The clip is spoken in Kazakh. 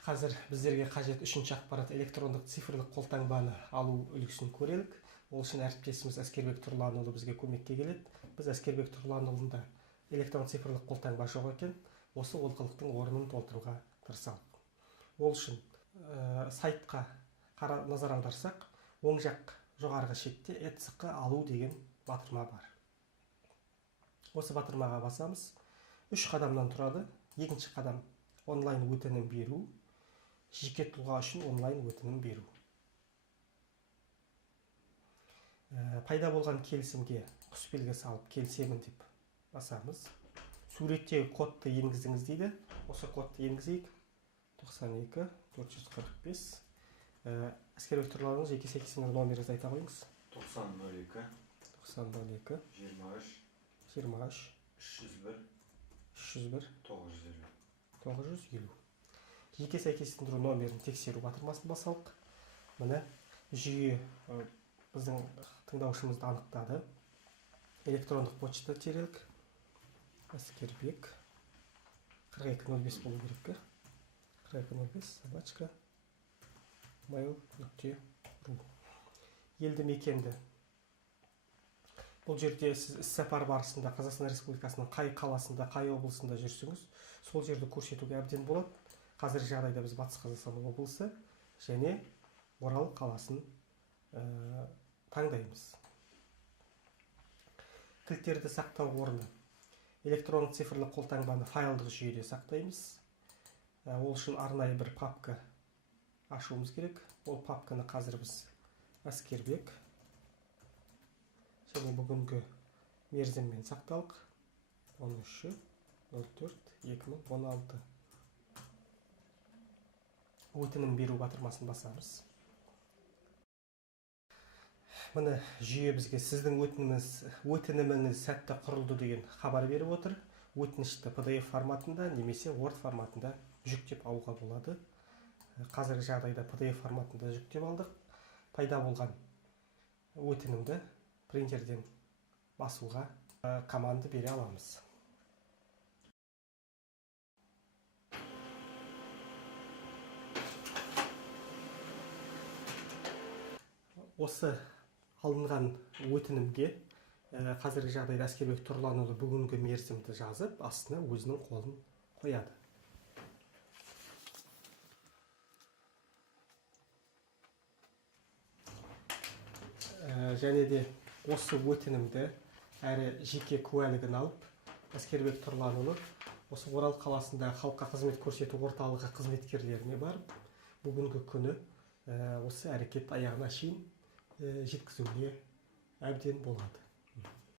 Қазір біздерге қажет үшінші ақпарат электрондық цифрлық қолтаңбаны алу үлгісін көрелік. Ол үшін әріптесіміз Әскербек Тұрланұлы бізге көмекке келеді. Біз Әскербек Тұрланұлында электрон цифрлық қолтаңба жоқ екен. Осы олқылықтың орнын толтыруға тырысалық. Ол үшін сайтқа назар аударсақ, оң жақ жоғарғы шетте ЭЦК алу деген батырма бар. Осы батырмаға басамыз. 3 қадамнан тұрады. Екінші қадам онлайн өтінім беру. Жеке тұлға үшін онлайн өтінім беру. Пайда болған келісімге құсбелгі салып келісемін деп басамыз. Суреттегі кодты енгізіңіз дейді. Осы кодты енгізейік. 92 445. Әскербек Тұрланұлы жеке сәйкесінен номеріңізді айта қойыңыз. 9002 9002 23 301 950. Жеке сәйкестендіру номерін тексеру батырмасын басалық. Міне жүйе біздің тыңдаушымызды анықтады. Электрондық почта терелік. Әскербек 4205 болу керек. 4205 mail.ru. Елді мекенді. Бұл жерде сіз іс-сапар барысында Қазақстан Республикасының қай қаласында, қай облысында жүрсіңіз, сол жерді көрсетуге әбден болады. Қазіргі жағдайда біз Батыс Қазақстан облысы және Орал қаласын таңдаймыз. Кілттерді сақтау орны. Электронды цифрлық қолтаңбаны файлдық жүйеде сақтаймыз. Ол үшін арнайы бір папка ашуымыз керек. Ол папканы қазір біз Әскербек және бүгінгі мерзіммен сақталық. 13.04.2016. Өтінім беру батырмасын басамыз. Міне жүйе бізге сіздің өтініміңіз сәтті құрылды деген хабар беріп отыр. Өтінішті PDF форматында немесе Word форматында жүктеп алуға болады. Қазіргі жағдайда PDF форматында жүктеп алдық. Пайда болған өтінімді принтерден басуға команда бере аламыз. Осы алынған өтінімге қазіргі жағдайда Әскербек Тұрланұлы бүгінгі мерзімді жазып, астына өзінің қолын қояды. Және де осы өтінімді әрі жеке куәлігін алып, Әскербек Тұрланұлы осы Орал қаласында халыққа қызмет көрсету орталығы қызметкерлеріне барып, бүгінгі күні осы әрекет аяғына шейін жеткізуге әбден болады.